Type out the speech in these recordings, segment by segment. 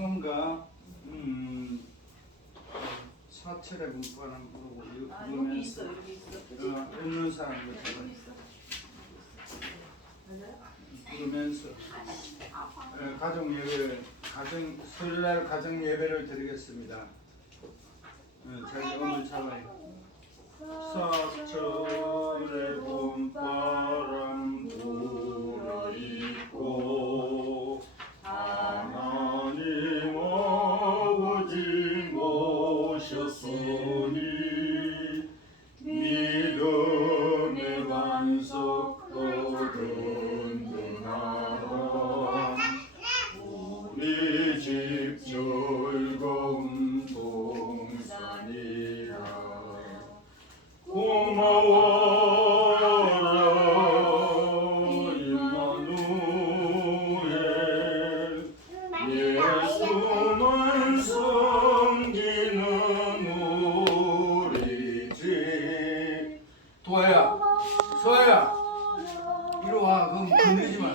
성가 사철의 문구 하나 물어보고 여기 있어, 여기 있어. 없는 사람 같아요. 그러면서 가정 예배를 설날 가정 예배를 드리겠습니다. 자기 음을 잡아요. 사철의 봄바람 불어있고 하나님 아버지 모셨으니 믿음의 반석 거듭나라 우리 집 즐거운 동산이라 고마워라 임마누엘 예수만 섬기는 우리 집 도아야 소아야 이리 와 그럼 건드리지 마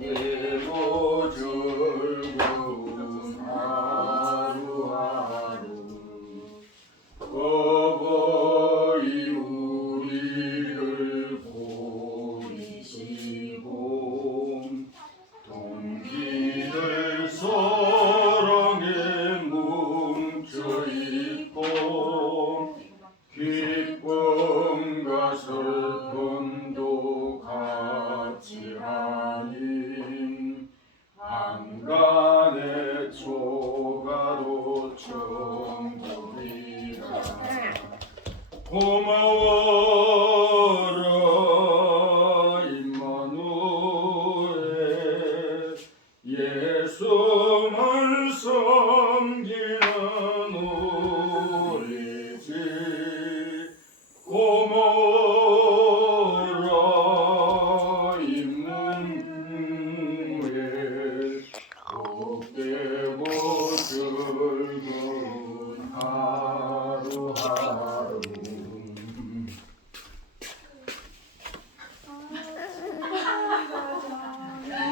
힘내고 즐거운 하루하루 어버이 우리를 보이시고 동기들 사랑에 뭉쳐있고 기쁨과 슬픔도 같이 하니 한간의 초가도 천국이라 고마워라 임마누엘 예수만 섬기는 우리 집 고마워라 임마누엘 복되고 즐거운 하루하루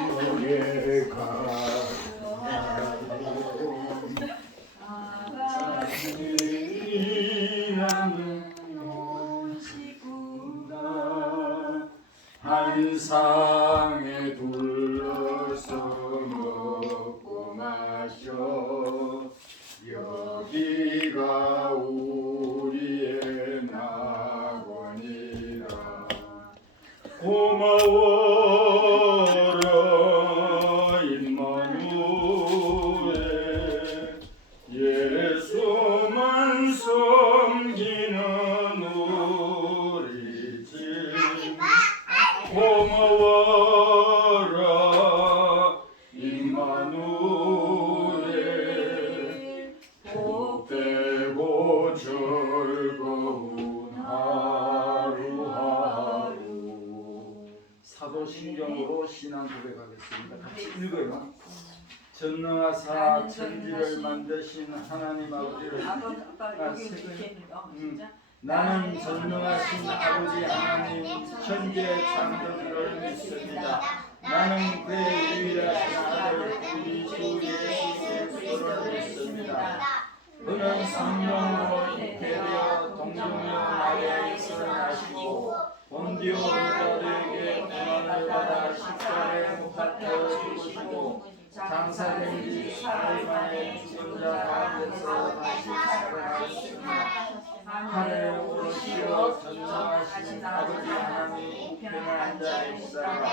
노래가 한 상에 둘러서 먹고 마셔 여기가 우리의 낙원이라 고마워라 임마누엘 예수만 섬기는 우리 집 고마워라 임마누엘 복되고 즐거운 하루하루 사도신경으로 신앙 고백하겠습니다. 같이 읽어요. 전능하사 천지를 만드신 하나님 아버지를 나는 전능하신 아버지 하나님 천지의 창조주를 믿습니다. 나는 그의 유일하신 아들 우리 주 예수 그리스도를 믿습니다. 그는 성령으로 잉태되어 동정녀 마리아에서 나시고 본디오 빌라도에게 고난을 받아 십자가에 못 박혀 죽으시고 장사된 지 사흘 만에 죽은 자 가운데서 다시 살아나셨습니다. 하늘에 오르시어 전능하신 아버지 하나님 우편에 앉아 계시다가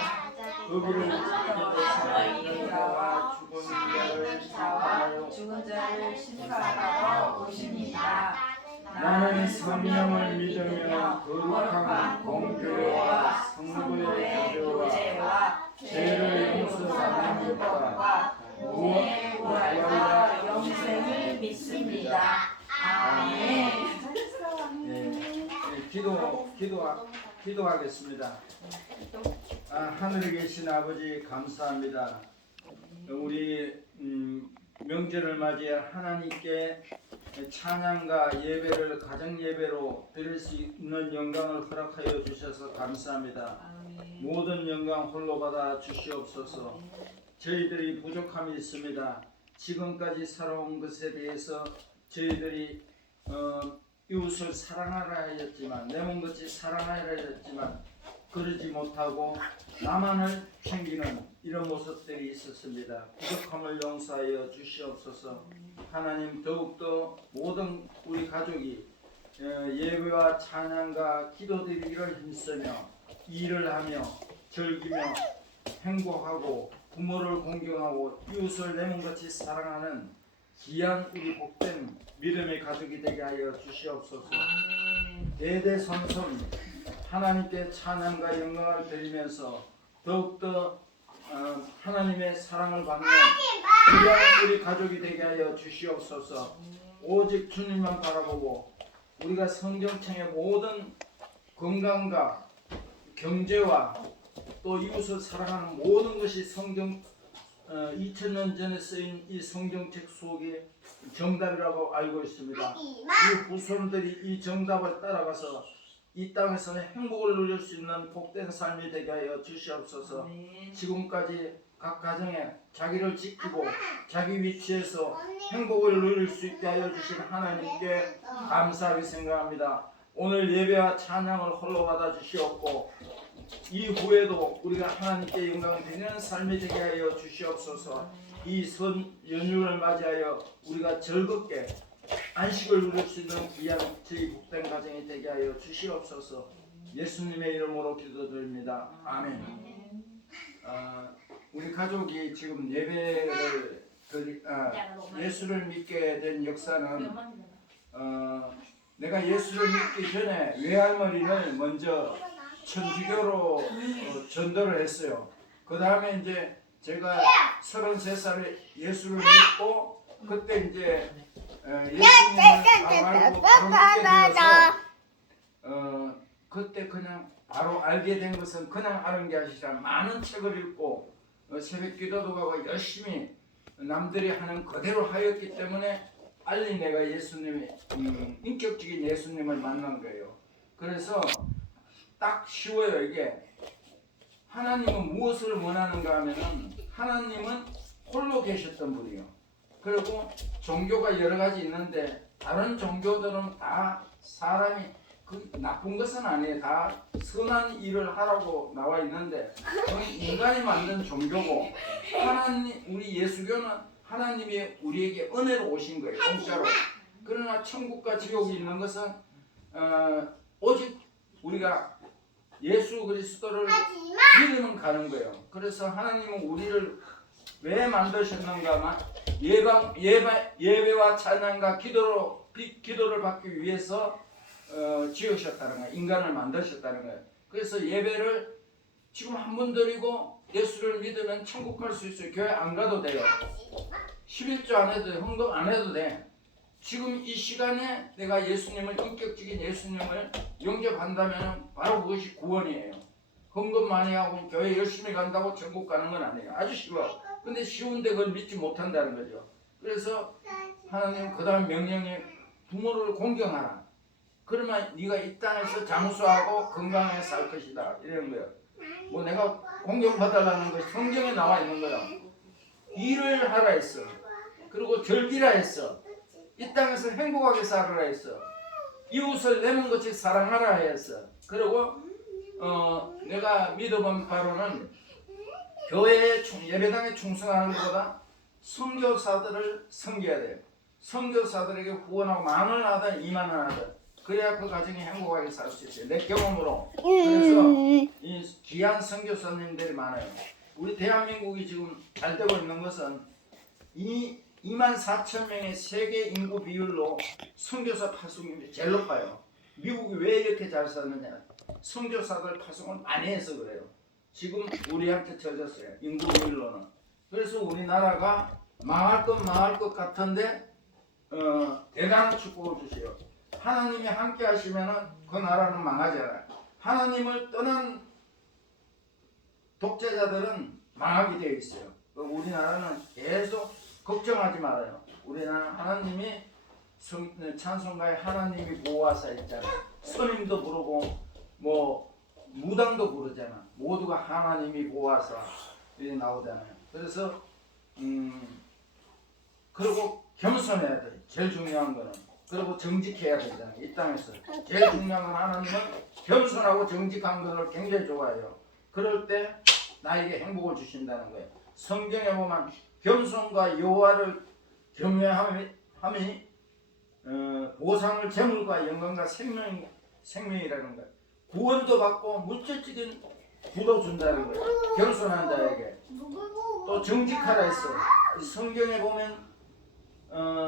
그분을 지키는 자와 죽은 자를 심사하러 오십니다. 나는 성령을 믿으며 거룩한 공교회와 성도의 교제와 죄를 용서받는 것과 무엇 구원과 영생을 믿습니다. 아멘. 기도하겠습니다. 하늘에 계신 아버지 감사합니다. 우리 명절을 맞이해 하나님께 찬양과 예배를 가정 예배로 드릴 수 있는 영광을 허락하여 주셔서 감사합니다. 아멘. 모든 영광 홀로 받아 주시옵소서. 저희들이 부족함이 있습니다. 지금까지 살아온 것에 대해서 저희들이 이웃을 사랑하라 하였지만 내 몸같이 사랑하라 하였지만 그러지 못하고 나만을 챙기는 이런 모습들이 있었습니다. 부족함을 용서하여 주시옵소서. 하나님 더욱더 모든 우리 가족이 예배와 찬양과 기도드리기를 힘쓰며 일을 하며 즐기며 행복하고 부모를 공경하고 이웃을 내 몸같이 사랑하는 귀한 우리 복된 믿음의 가족이 되게 하여 주시옵소서. 대대손손 하나님께 찬양과 영광을 드리면서 더욱더 하나님의 사랑을 받는 귀한 우리 가족이 되게 하여 주시옵소서. 오직 주님만 바라보고 우리가 성경책의 모든 건강과 경제와 또 이웃을 사랑하는 모든 것이 성경 2000년 전에 쓰인 이 성경책 속에 정답이라고 알고 있습니다. 이 후손들이 이 정답을 따라가서 이 땅에서 행복을 누릴 수 있는 복된 삶이 되게 하여 주시옵소서. 지금까지 각 가정에 자기를 지키고 자기 위치에서 행복을 누릴 수 있게 하여 주신 하나님께 감사하게 생각합니다. 오늘 예배와 찬양을 홀로 받아 주시옵고 이후에도 우리가 하나님께 영광을 드리는 삶이 되게 하여 주시옵소서. 이 선 연휴를 맞이하여 우리가 즐겁게 안식을 누릴 수 있는 귀한 저희 복된 가정이 되게 하여 주시옵소서. 예수님의 이름으로 기도드립니다. 아멘. 우리 가족이 지금 예배를 예수를 믿게 된 역사는 내가 예수를 믿기 전에 외할머니를 먼저 천주교로 전도를 했어요. 그 다음에 이제 제가 33살에 예수를 믿고 그때 이제 예수님을 바로 믿게 되어서 그때 그냥 바로 알게 된 것은 그냥 아는 게 아니라 많은 책을 읽고 새벽 기도도 가고 열심히 남들이 하는 그대로 하였기 때문에 빨리 내가 예수님의 인격적인 예수님을 만난 거예요. 그래서 딱 쉬워요. 이게 하나님은 무엇을 원하는가 하면은 하나님은 홀로 계셨던 분이요. 그리고 종교가 여러 가지 있는데 다른 종교들은 다 사람이 그 나쁜 것은 아니에요. 다 선한 일을 하라고 나와 있는데 그건 인간이 만든 종교고 하나님 우리 예수교는 하나님이 우리에게 은혜로 오신 거예요. 공짜로. 그러나 천국과 지옥이 있는 것은 오직 우리가 예수 그리스도를 믿으면 가는 거예요. 그래서 하나님은 우리를 왜 만드셨는가? 예배와 찬양과 기도를 받기 위해서 지으셨다는 거예요. 인간을 만드셨다는 거예요. 그래서 예배를 지금 한 번 드리고 예수를 믿으면 천국 갈 수 있어요. 교회 안 가도 돼요. 11조 안 해도 돼. 헌금 안 해도 돼. 지금 이 시간에 내가 예수님을 인격적인 예수님을 영접한다면 바로 그것이 구원이에요. 헌금 많이 하고 교회 열심히 간다고 천국 가는 건 아니에요. 아주 쉬워. 근데 쉬운데 그걸 믿지 못한다는 거죠. 그래서 하나님 그 다음 명령에 부모를 공경하라. 그러면 네가 이 땅에서 장수하고 건강하게 살 것이다. 이런 거예요. 뭐 내가 공경받으라는 것이 성경에 나와 있는 거야. 일을 하라 했어. 그리고 즐기라 했어. 이 땅에서 행복하게 살아라 했어. 이웃을 내 몸같이 사랑하라 했어. 그리고 내가 믿어본 바로는 교회에 예배당에 충성하는 것보다 선교사들을 섬겨야 돼요. 선교사들에게 후원하고 10,000원 하든 20,000원 하든 그래야 그 가정이 행복하게 살 수 있어요. 내 경험으로. 그래서 이 귀한 선교사님들이 많아요. 우리 대한민국이 지금 잘 되고 있는 것은 이 24,000명의 세계 인구 비율로 선교사 파송이 제일 높아요. 미국이 왜 이렇게 잘 사느냐? 선교사들 파송을 많이 해서 그래요. 지금 우리한테 젖었어요. 인구 비율로는. 그래서 우리나라가 망할 것 같은데 대단한 축복을 주세요. 하나님이 함께 하시면은 그 나라는 망하잖아요. 하나님을 떠난 독재자들은 망하게 되어 있어요. 우리나라는 계속 걱정하지 말아요. 우리나라 하나님이 찬송가에 하나님이 보호하사 있잖아. 스님도 부르고 뭐 무당도 부르잖아. 모두가 하나님이 보호하사 이렇게 나오잖아요. 그래서 그리고 겸손해야 돼. 제일 중요한 거는. 그리고 정직해야 되잖아. 이 땅에서 제일 중요한 건 하나님은 겸손하고 정직한 것을 굉장히 좋아해요. 그럴 때 나에게 행복을 주신다는 거예요. 성경에 보면 겸손과 여호와를 경외함이 보상을 재물과 영광과 생명이라는 거예요. 구원도 받고 물질적인 구도 준다는 거예요. 겸손한 자에게. 또 정직하라 했어. 성경에 보면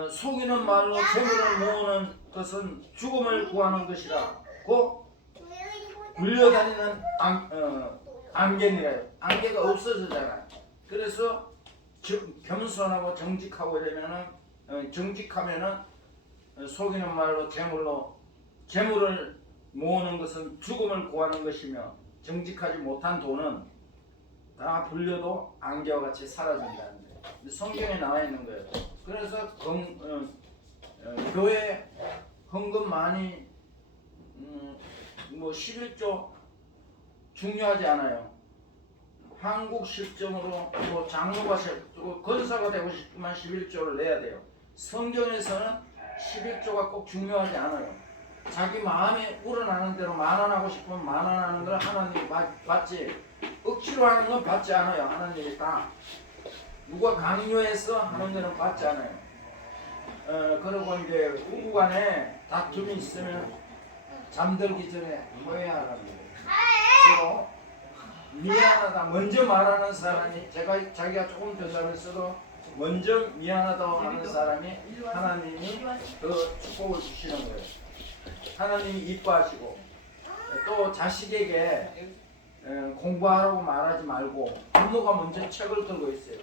속이는 말로 재물을 모으는 것은 죽음을 구하는 것이라고 굴려다니는 안개니라요. 안개가 없어지잖아요. 그래서 겸손하고 정직하고 이러면은 정직하면은 속이는 말로 재물을 모으는 것은 죽음을 구하는 것이며 정직하지 못한 돈은 다 불려도 안개와 같이 사라진다는 거예요. 성경에 나와 있는 거예요. 그래서 교회 헌금 많이 뭐 11조 중요하지 않아요. 한국 실정으로 뭐 장로가 권사가 되고 싶으면 11조를 내야 돼요. 성경에서는 11조가 꼭 중요하지 않아요. 자기 마음에 우러나는 대로 만원하고 싶으면 만원하는 걸 하나님이 받지, 억지로 하는 건 받지 않아요. 하나님이 다 누가 강요해서 하는 데는 받지 않아요. 그리고 이제 부부간에 다툼이 있으면 잠들기 전에 후회하라는 거예요. 서로 미안하다 먼저 말하는 사람이, 자기가 조금 더 잘했어도 먼저 미안하다고 하는 사람이 하나님이 더 축복을 주시는 거예요. 하나님이 이뻐하시고, 또 자식에게 공부하라고 말하지 말고 부모가 먼저 책을 들고 있어요.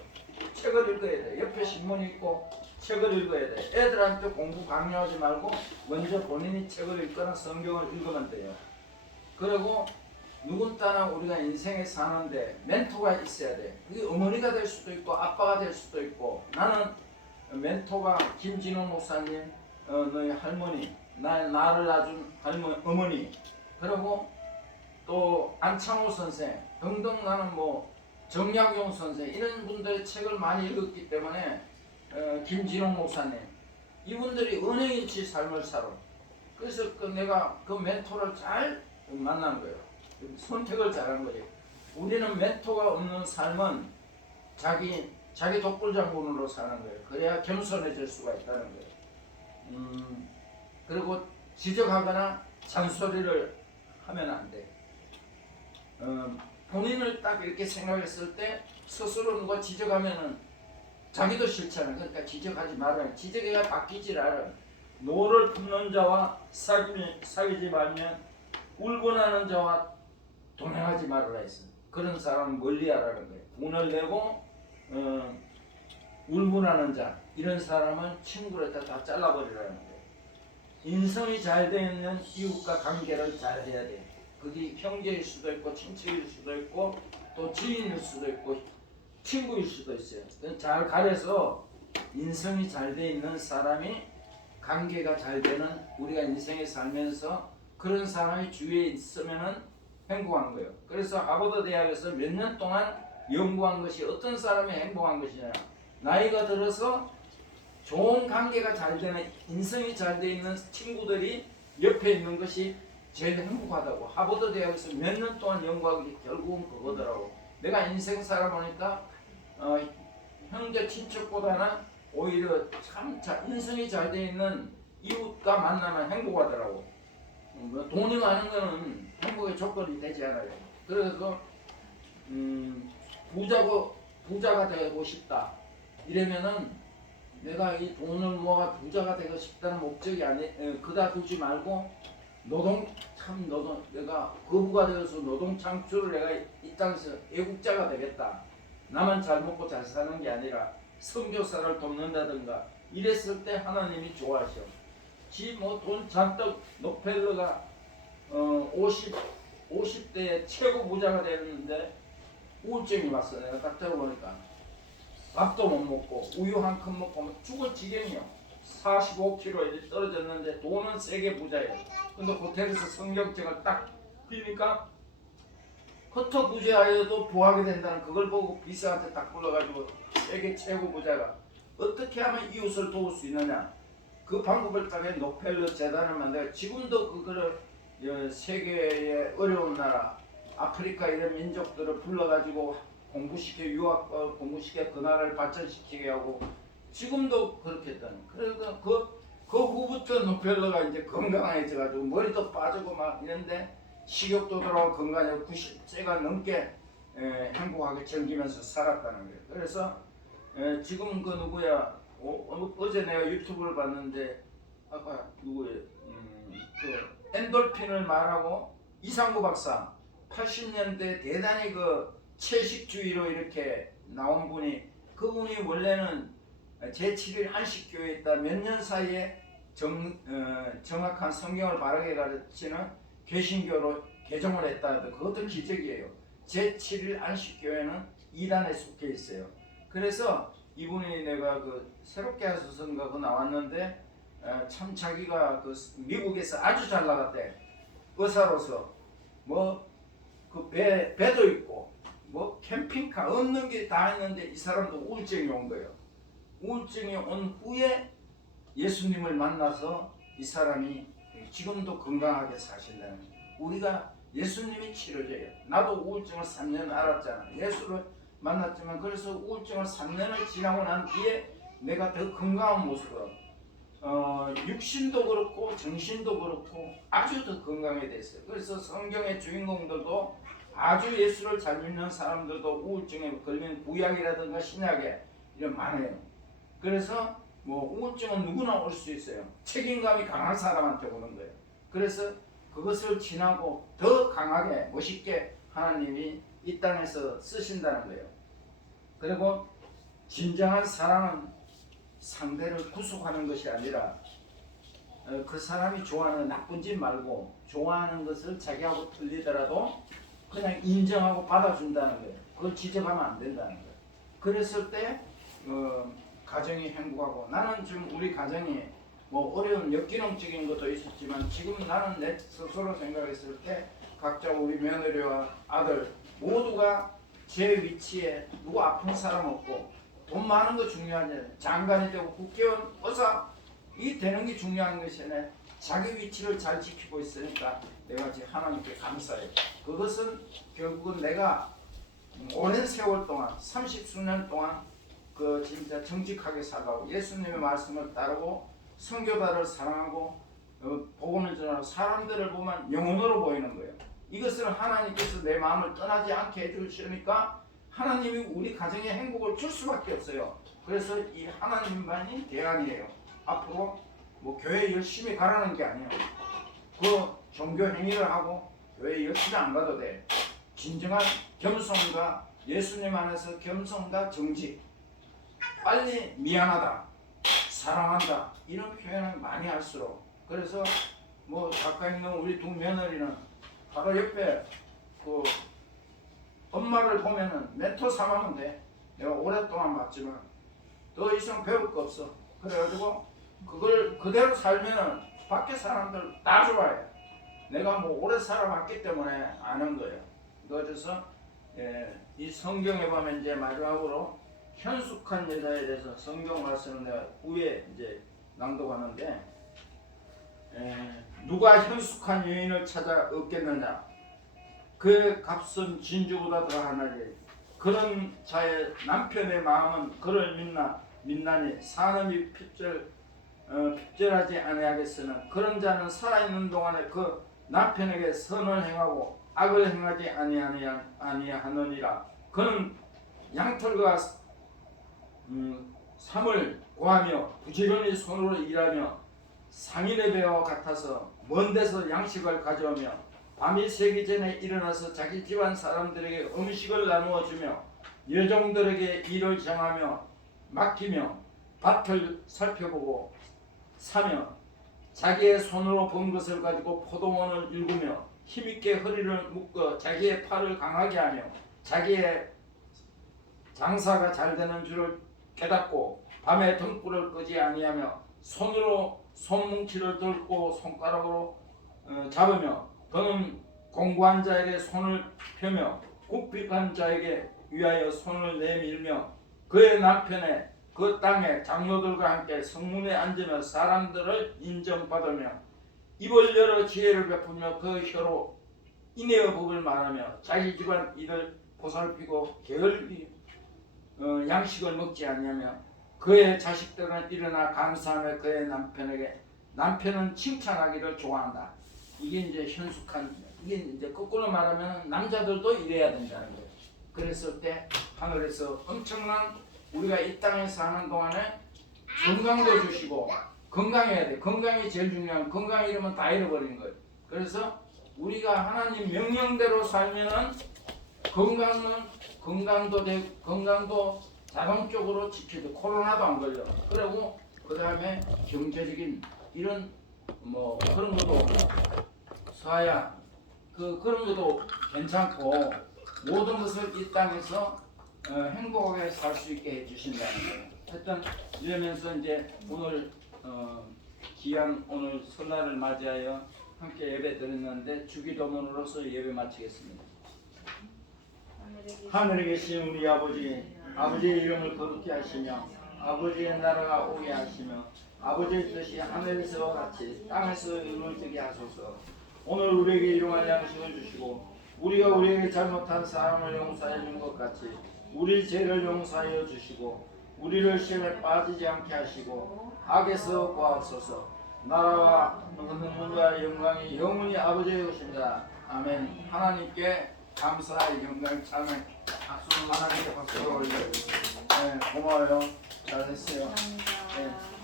책을 읽어야 돼. 옆에 신문이 있고 책을 읽어야 돼. 애들한테 공부 강요하지 말고 먼저 본인이 책을 읽거나 성경을 읽으면 돼요. 그리고 누군가나 우리가 인생에 사는데 멘토가 있어야 돼. 그게 어머니가 될 수도 있고 아빠가 될 수도 있고, 나는 멘토가 김진호 목사님, 너희 할머니, 나를 낳은 어머니, 그리고 또 안창호 선생 등등, 나는 뭐 정약용 선생 이런 분들의 책을 많이 읽었기 때문에 김진호 목사님, 이분들이 은행일치 삶을 살아. 그래서 내가 그 멘토를 잘 만난 거예요. 선택을 잘한 거지. 우리는 멘토가 없는 삶은 자기 독불장군으로 사는 거예요. 그래야 겸손해질 수가 있다는 거예요. 그리고 지적하거나 잔소리를 하면 안 돼. 본인을 딱 이렇게 생각했을 때 스스로 누가 지적하면은 자기도 싫잖아. 그러니까 지적하지 말아요. 지적해야 바뀌질 않아요. 노를 품는 자와 사귀지 말면 울분하는 자와 동행하지 말아라 했어. 그런 사람은 멀리하라는 거예요. 돈을 내고 울분하는 자, 이런 사람은 친구를 다 잘라버리라는 거예요. 인성이 잘 되는 이웃과 관계를 잘 해야 돼. 그게 형제일 수도 있고 친척일 수도 있고 또 지인일 수도 있고 친구일 수도 있어요. 잘 가려서 인성이 잘 돼 있는 사람이, 관계가 잘 되는, 우리가 인생에 살면서 그런 사람이 주위에 있으면은 행복한 거예요. 그래서 하버드 대학에서 몇 년 동안 연구한 것이 어떤 사람이 행복한 것이냐, 나이가 들어서 좋은 관계가 잘 되는, 인성이 잘 돼 있는 친구들이 옆에 있는 것이 제일 행복하다고 하버드 대학에서 몇 년 동안 연구한 게 결국은 그거더라고. 내가 인생 살아보니까 형제 친척보다는 오히려 참 인성이 잘 돼 있는 이웃과 만나면 행복하더라고. 돈이 많은 거는 행복의 조건이 되지 않아요. 그래서 부자가 되고 싶다 이러면은, 내가 이 돈을 모아 부자가 되고 싶다는 목적이 그다 두지 말고 내가 거부가 되어서 노동 창출을, 내가 이 땅에서 애국자가 되겠다, 나만 잘 먹고 잘 사는 게 아니라 선교사를 돕는다든가 이랬을 때 하나님이 좋아하셔. 뭐 돈 잔뜩, 록펠러가 50대에 최고 부자가 되는데 우울증이 왔어. 내가 딱 들어보니까 밥도 못 먹고 우유 한 컵 먹고 죽을 지경이요. 45km 떨어졌는데 돈은 세계 부자예요. 근데 호텔에서 성경책을 딱 피니까 허터 부자여도 부하게 된다는 그걸 보고 비서한테 딱 불러가지고 세계 최고 부자가 어떻게 하면 이웃을 도울 수 있느냐 그 방법을 따라 노펠러 재단을 만들어 지금도 그거를 세계의 어려운 나라 아프리카 이런 민족들을 불러가지고 공부시켜 유학 공부시켜 그 나라를 발전시키게 하고 지금도 그렇게 했다는 그러니까 그 후부터 노펠러가 이제 건강해져가지고 머리도 빠지고 막 이런데 식욕도 들어가고 건강하고 90세가 넘게 행복하게 즐기면서 살았다는 거예요. 그래서 지금 그 누구야 어제 내가 유튜브를 봤는데 아까 누구예요? 그 엔돌핀을 말하고 이상구 박사 80년대 대단히 그 채식주의로 이렇게 나온 분이 그분이 원래는 제7일 안식교에 있다 몇 년 사이에 정확한 성경을 바르게 가르치는 개신교로 개종을 했다. 그것도 기적이에요. 제7일 안식교회는 이단에 속해 있어요. 그래서 이분이 내가 그 새롭게 하소서인가 그 나왔는데 참 자기가 그 미국에서 아주 잘 나갔대. 의사로서 뭐 그 배도 있고 뭐 캠핑카 없는 게 다 있는데 이 사람도 우울증이 온 거예요. 우울증이 온 후에 예수님을 만나서 이 사람이 지금도 건강하게 사신다는 거예요. 우리가 예수님이 치료제예요. 나도 우울증을 3년 앓았잖아. 예수를 만났지만 그래서 우울증을 3년을 지나고 난 뒤에 내가 더 건강한 모습으로 육신도 그렇고 정신도 그렇고 아주 더 건강해 됐어요. 그래서 성경의 주인공들도 아주 예수를 잘 믿는 사람들도 우울증에 걸린 구약이라든가 신약에 이런 많아요. 그래서 뭐 우울증은 누구나 올 수 있어요. 책임감이 강한 사람한테 오는 거예요. 그래서 그것을 지나고 더 강하게 멋있게 하나님이 이 땅에서 쓰신다는 거예요. 그리고 진정한 사랑은 상대를 구속하는 것이 아니라 그 사람이 좋아하는 나쁜 짓 말고 좋아하는 것을 자기하고 틀리더라도 그냥 인정하고 받아준다는 거예요. 그걸 지적하면 안 된다는 거예요. 그랬을 때 가정이 행복하고 나는 지금 우리 가정이 뭐 어려운 역기능적인 것도 있었지만 지금 나는 내 스스로 생각했을 때 각자 우리 며느리와 아들 모두가 제 위치에 누구 아픈 사람 없고 돈 많은 거 중요하지 않아요. 장관이 되고 국회의원 의사 이 되는 게 중요한 것이 아니라 자기 위치를 잘 지키고 있으니까 내가 지금 하나님께 감사해요. 그것은 결국은 내가 오랜 세월 동안 30수년 동안 그 진짜 정직하게 살아가고 예수님의 말씀을 따르고 선교사를 사랑하고 복음을 전하고 사람들을 보면 영혼으로 보이는 거예요. 이것을 하나님께서 내 마음을 떠나지 않게 해주시니까 하나님이 우리 가정에 행복을 줄 수밖에 없어요. 그래서 이 하나님만이 대안이에요. 앞으로 뭐 교회 열심히 가라는 게 아니에요. 그 종교 행위를 하고 교회 열심히 안 가도 돼. 진정한 겸손과 예수님 안에서 겸손과 정직, 빨리 미안하다, 사랑한다 이런 표현을 많이 할수록 그래서 뭐 가까이 있는 우리 두 며느리는 바로 옆에 그 엄마를 보면은 멘토 삼으면 돼. 내가 오랫동안 봤지만 더 이상 배울 거 없어. 그래가지고 그걸 그대로 살면은 밖에 사람들 다 좋아해. 내가 뭐 오래 살아봤기 때문에 아는 거예요. 그래서 이 성경에 보면 이제 마지막으로 현숙한 여자에 대해서 성경 말씀을 내가 후에 이제 낭독하는데 누가 현숙한 여인을 찾아 얻겠느냐? 그의 값은 진주보다 더하나니 그런 자의 남편의 마음은 그를 믿나니 사람이 핍절하지 아니하겠으나 그런 자는 살아있는 동안에 그 남편에게 선을 행하고 악을 행하지 아니하느니라. 그는 양털과 삼을 구하며 부지런히 손으로 일하며 상인의 배와 같아서 먼 데서 양식을 가져오며 밤이 새기 전에 일어나서 자기 집안 사람들에게 음식을 나누어 주며 여종들에게 일을 정하며 맡기며 밭을 살펴보고 사며 자기의 손으로 번 것을 가지고 포도원을 일구며 힘있게 허리를 묶어 자기의 팔을 강하게 하며 자기의 장사가 잘 되는 줄을 깨닫고 밤에 등불을 끄지 아니하며 손으로 손뭉치를 들고 손가락으로 잡으며 그는 공고한 자에게 손을 펴며 굽힙한 자에게 위하여 손을 내밀며 그의 남편의 그 땅의 장로들과 함께 성문에 앉으며 사람들을 인정받으며 입을 열어 지혜를 베풀며 그 혀로 인애의 법을 말하며 자기 집안 이를 보살피고 게을리 양식을 먹지 아니하며 그의 자식들은 일어나 감사하며 그의 남편에게 남편은 칭찬하기를 좋아한다. 이게 이제 현숙한, 이게 이제 거꾸로 말하면 남자들도 이래야 된다는 거예요. 그랬을 때 하늘에서 엄청난, 우리가 이 땅에 사는 동안에 건강도 주시고, 건강해야 돼. 건강이 제일 중요한, 건강이 이러면 다 잃어버리는 거예요. 그래서 우리가 하나님 명령대로 살면은 건강도 자동적으로 지켜져. 코로나도 안 걸려. 그리고 그 다음에 경제적인 이런 뭐 그런 것도 서야 그런 것도 괜찮고 모든 것을 이 땅에서 행복하게 살 수 있게 해주신다는 거예요. 하여튼 이러면서 이제 오늘 귀한 오늘 설날을 맞이하여 함께 예배 드렸는데 주기도문으로서 예배 마치겠습니다. 하늘에 계신 우리 아버지의 이름을 거룩히 하시며 아버지의 나라가 오게 하시며 아버지의 뜻이 하늘에서 같이 땅에서 이루어지게 하소서. 오늘 우리에게 일용할 양식을 주시고 우리가 우리에게 잘못한 사람을 용서해 준 것 같이 우리 죄를 용서하여 주시고 우리를 시험에 빠지지 않게 하시고 악에서 구하옵소서. 나라와 능력과 영광이 영원히 아버지의 것입니다. 아멘. 하나님께 감사, 영광, 찬양, 하나님께 박수 올려드립니다. 네, 고마워요. 잘했어요. 감사합니다. 네.